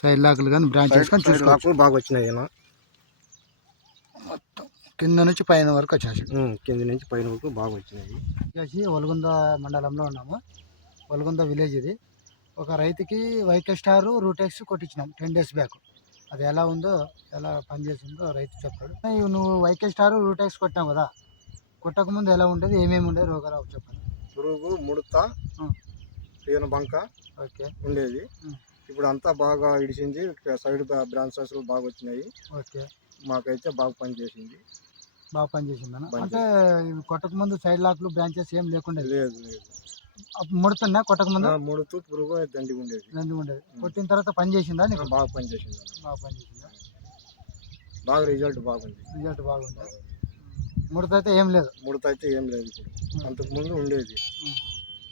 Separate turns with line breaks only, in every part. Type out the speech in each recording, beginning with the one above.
Side లాకులు కానీ branch
side
చూసుకోవచ్చు.
బాగా వచ్చినాయి.
మొత్తం కింద నుంచి పైన వరకు వచ్చేసి
కింది నుంచి పైన వరకు బాగా వచ్చినాయి.
వచ్చేసి ఒలగుంద మండలంలో ఉన్నాము. ఒలగుంద విలేజ్ ఇది. ఒక రైతుకి YK star రూటెక్స్ కొట్టించినాం. Ten days back. అది ఎలా ఉందో ఎలా పనిచేసిందో రైతు చెప్పాడు. నువ్వు వైకే స్టార్ రూటెక్స్ కొట్టాం కదా. కొట్టక ముందు ఎలా ఉండేది ఏమేమి ఉండేది రోగరావు చెప్పండి.
పురుగు ముడత. పీన బంక
ఓకే.
ఉండేది. ఇప్పుడు అంతా బాగా ఇడిచింది సైడ్ బ్రాంచెస్ బాగా వచ్చినాయి.
ఓకే.
మాకైతే బాగా పనిచేసింది
బాగా పనిచేసిందన్న
పని
అంటే కొట్టక ముందు సైడ్ లాక్లు బ్రాంచెస్ ఏం లేకుండా
లేదు లేదు.
ముడుతున్నా కొట్టక ముందు?
ముడుతూ పురుగు దండిగా ఉండేది.
రెండు ఉండేది. కొట్టిన తర్వాత పని చేసిందా నీకు?
బాగా పనిచేసింది అన్న.
బాగా పని చేసిందా?
బాగా రిజల్ట్ బాగుంది.
రిజల్ట్ బాగుంది? ముడత అయితే ఏం లేదు.
ముడత అయితే ఏం లేదు ఇప్పుడు. అంతకు ముందు ఉండేది.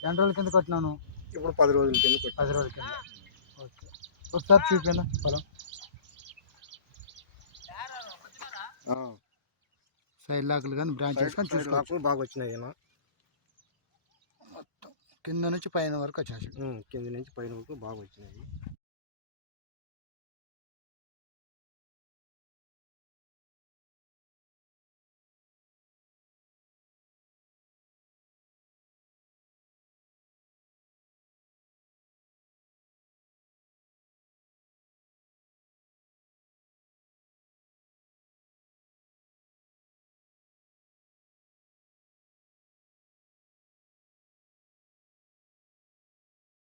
ఎన్ని రోజుల కింద కొట్టినాను
ఇప్పుడు పది రోజుల కింద
పది రోజుల కింద. ఒకసారి చూపినా? పొలం సైడ్ లాకులు కానీ బ్రాంచ్ చేసుకొని
సైడ్
చూసుకోవచ్చు.
బాగా వచ్చినాయి.
మొత్తం. కింద నుంచి పైన వరకు వచ్చేసి
కింది నుంచి పైన వరకు బాగా వచ్చినాయి.